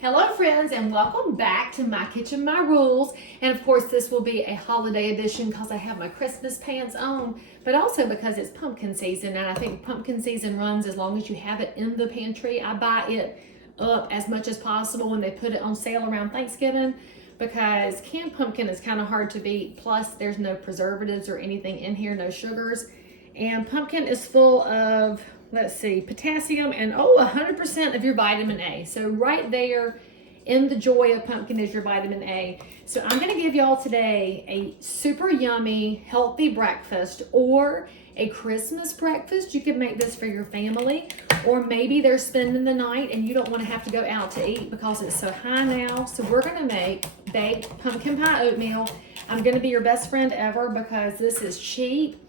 Hello friends, and welcome back to My Kitchen, My Rules. And of course this will be a holiday edition because I have my Christmas pants on, but also because it's pumpkin season, and I think pumpkin season runs as long as you have it in the pantry. I buy it up as much as possible when they put it on sale around Thanksgiving, because canned pumpkin is kind of hard to beat. Plus there's no preservatives or anything in here, no sugars. And pumpkin is full of, let's see, potassium and 100% of your vitamin A. So right there in the joy of pumpkin is your vitamin A. So I'm gonna give y'all today a super yummy, healthy breakfast, or a Christmas breakfast. You can make this for your family, or maybe they're spending the night and you don't wanna have to go out to eat because it's so high now. So we're gonna make baked pumpkin pie oatmeal. I'm gonna be your best friend ever because this is cheap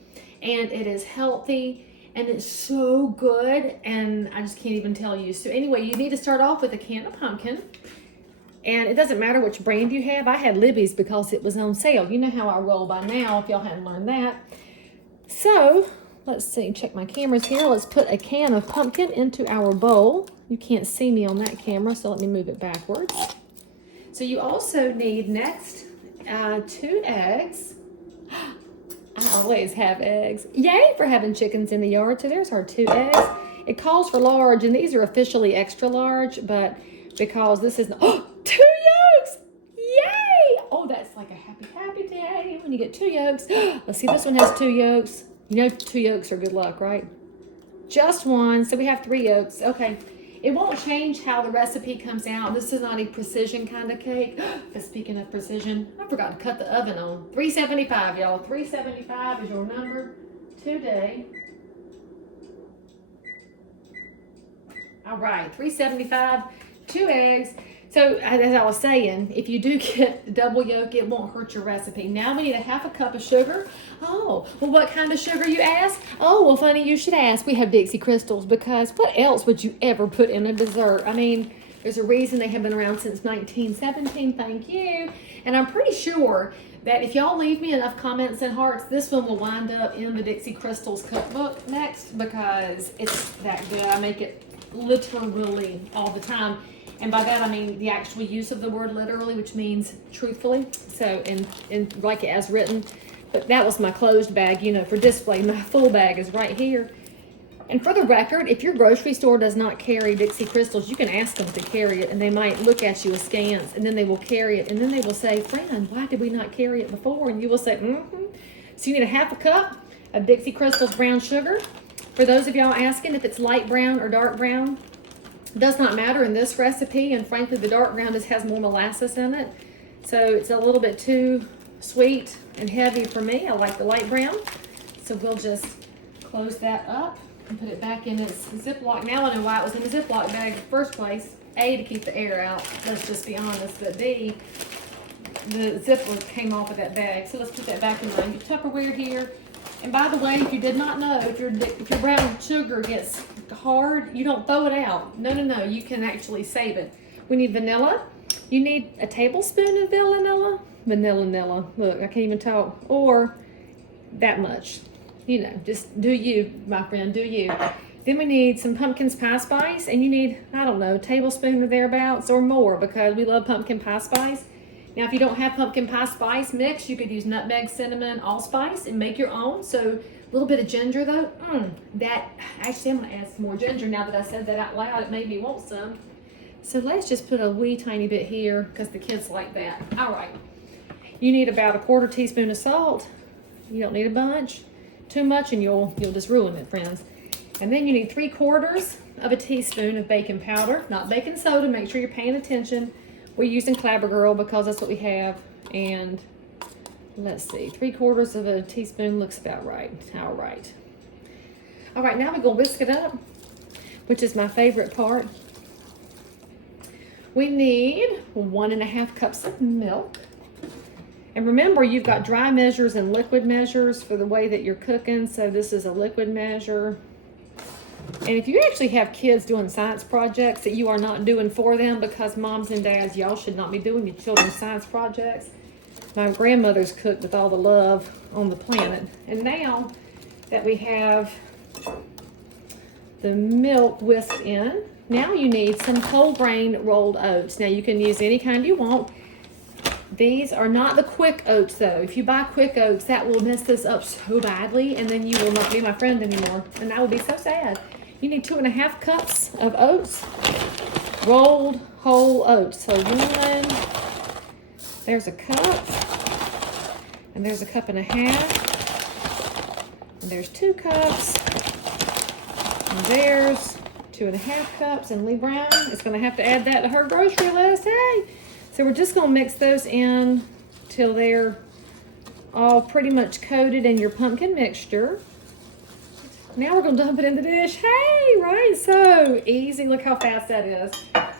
and it is healthy. And it's so good, and I just can't even tell you. So anyway, you need to start off with a can of pumpkin. And it doesn't matter which brand you have. I had Libby's because it was on sale. You know how I roll by now if y'all hadn't learned that. So, let's see, check my cameras here. Let's put a can of pumpkin into our bowl. You can't see me on that camera, so let me move it backwards. So you also need next 2 eggs. I always have eggs. Yay for having chickens in the yard. So there's our 2 eggs. It calls for large, and these are officially extra large, but because this is not, 2 yolks! Yay! Oh, that's like a happy day when you get 2 yolks. Let's see, this one has 2 yolks. You know 2 yolks are good luck, right? Just 1, so we have 3 yolks. Okay. It won't change how the recipe comes out. This is not a precision kind of cake. But speaking of precision, I forgot to cut the oven on. 375, y'all. 375 is your number today. All right, 375, 2 eggs. So as I was saying, if you do get double yolk, it won't hurt your recipe. Now we need a 1/2 cup of sugar. Oh, well, what kind of sugar, you ask? Oh, well, funny you should ask. We have Dixie Crystals, because what else would you ever put in a dessert? I mean, there's a reason they have been around since 1917. Thank you. And I'm pretty sure that if y'all leave me enough comments and hearts, this one will wind up in the Dixie Crystals cookbook next, because it's that good. I make it literally all the time. And by that I mean the actual use of the word literally, which means truthfully. So, and like it as written. But that was my closed bag, you know, for display. My full bag is right here. And for the record, if your grocery store does not carry Dixie Crystals, you can ask them to carry it, and they might look at you askance, and then they will carry it, and then they will say, "Friend, why did we not carry it before?" And you will say, "Mm-hmm." So you need a 1/2 cup of Dixie Crystals brown sugar. For those of y'all asking if it's light brown or dark brown, does not matter in this recipe, and frankly the dark brown just has more molasses in it, so it's a little bit too sweet and heavy for me. I like the light brown. So we'll just close that up and put it back in its Ziploc. Now I know why it was in the Ziploc bag in the first place. A, to keep the air out, let's just be honest, but B, the zipper came off of that bag. So let's put that back in my Tupperware here. And by the way, if you did not know, if your brown sugar gets hard, you don't throw it out. No, you can actually save it. We need vanilla. You need a tablespoon of vanilla. Vanilla. Look, I can't even talk. Or that much. You know, just do you, my friend, do you. Then we need some pumpkin pie spice, and you need, I don't know, a tablespoon or thereabouts or more, because we love pumpkin pie spice. Now, if you don't have pumpkin pie spice mix, you could use nutmeg, cinnamon, allspice, and make your own. So a little bit of ginger, though. Actually, I'm going to add some more ginger now that I said that out loud. It made me want some. So let's just put a wee tiny bit here, because the kids like that. All right. You need about a 1/4 teaspoon of salt. You don't need a bunch. Too much, and you'll just ruin it, friends. And then you need 3/4 of a teaspoon of baking powder, not baking soda. Make sure you're paying attention. We're using Clabber Girl because that's what we have. And let's see, 3/4 of a teaspoon looks about right. All right. All right, now we're gonna whisk it up, which is my favorite part. We need 1.5 cups of milk. And remember, you've got dry measures and liquid measures for the way that you're cooking. So this is a liquid measure. And if you actually have kids doing science projects that you are not doing for them, because moms and dads, y'all should not be doing your children's science projects. My grandmother's cooked with all the love on the planet. And now that we have the milk whisked in, Now you need some whole grain rolled oats. Now you can use any kind you want. These are not the quick oats though. If you buy quick oats, that will mess this up so badly, and then you will not be my friend anymore. And I will be so sad. You need 2.5 cups of oats, rolled whole oats. So there's a cup, and there's a cup and a half, and there's 2 cups, and there's 2.5 cups, and Lee Brown is gonna have to add that to her grocery list, hey! So we're just gonna mix those in till they're all pretty much coated in your pumpkin mixture. Now we're gonna dump it in the dish. Hey, right, so easy, look how fast that is.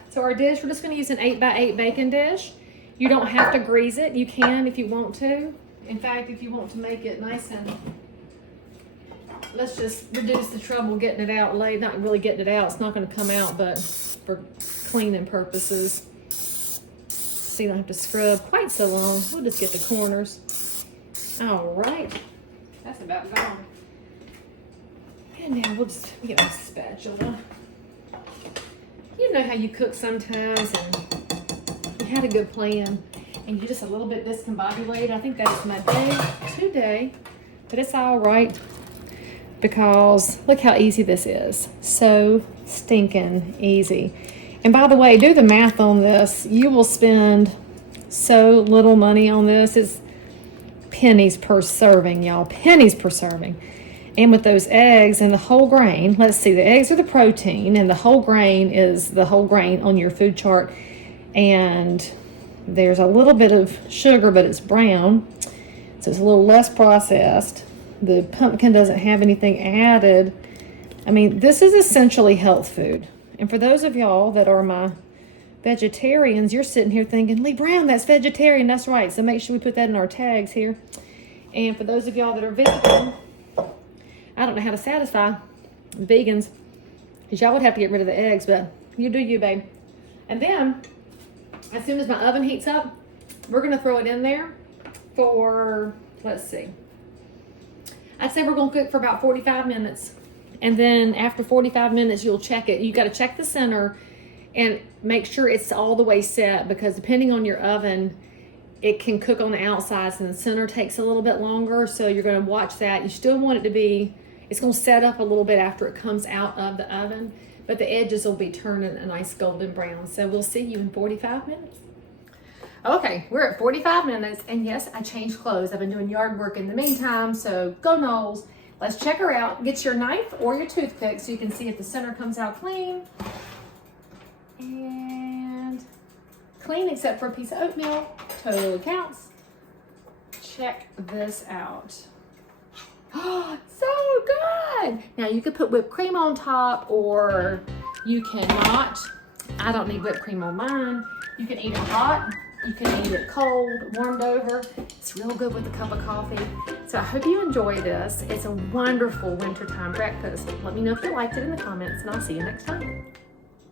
So our dish, we're just gonna use an 8x8 baking dish. You don't have to grease it, you can if you want to. In fact, if you want to make it nice and, let's just reduce the trouble getting it out late, not really getting it out, it's not gonna come out, but for cleaning purposes. So you don't have to scrub quite so long. We'll just get the corners. All right, that's about gone. And now we'll just get my spatula. You know how you cook sometimes and you had a good plan and you're just a little bit discombobulated. I think that is my day today, but it's all right because look how easy this is. So stinking easy. And by the way, do the math on this. You will spend so little money on this. It's pennies per serving, y'all. Pennies per serving. And with those eggs and the whole grain, let's see, the eggs are the protein and the whole grain is the whole grain on your food chart. And there's a little bit of sugar, but it's brown. So it's a little less processed. The pumpkin doesn't have anything added. I mean, this is essentially health food. And for those of y'all that are my vegetarians, you're sitting here thinking, Lee Brown, that's vegetarian. That's right. So make sure we put that in our tags here. And for those of y'all that are vegan, I don't know how to satisfy vegans because y'all would have to get rid of the eggs, but you do you, babe. And then, as soon as my oven heats up, we're going to throw it in there for, let's see, I'd say we're going to cook for about 45 minutes. And then after 45 minutes, you'll check it. You got to check the center and make sure it's all the way set because depending on your oven, it can cook on the outsides and the center takes a little bit longer. So you're going to watch that. You still want it to be, it's going to set up a little bit after it comes out of the oven, but the edges will be turning a nice golden brown. So we'll see you in 45 minutes. Okay, we're at 45 minutes and yes, I changed clothes. I've been doing yard work in the meantime, so go Knowles. Let's check her out. Get your knife or your toothpick so you can see if the center comes out clean. And clean except for a piece of oatmeal. Totally counts. Check this out. Oh, so good. Now you could put whipped cream on top or you cannot. I don't need whipped cream on mine. You can eat it hot. You can eat it cold, warmed over. It's real good with a cup of coffee. So I hope you enjoy this. It's a wonderful wintertime breakfast. Let me know if you liked it in the comments and I'll see you next time.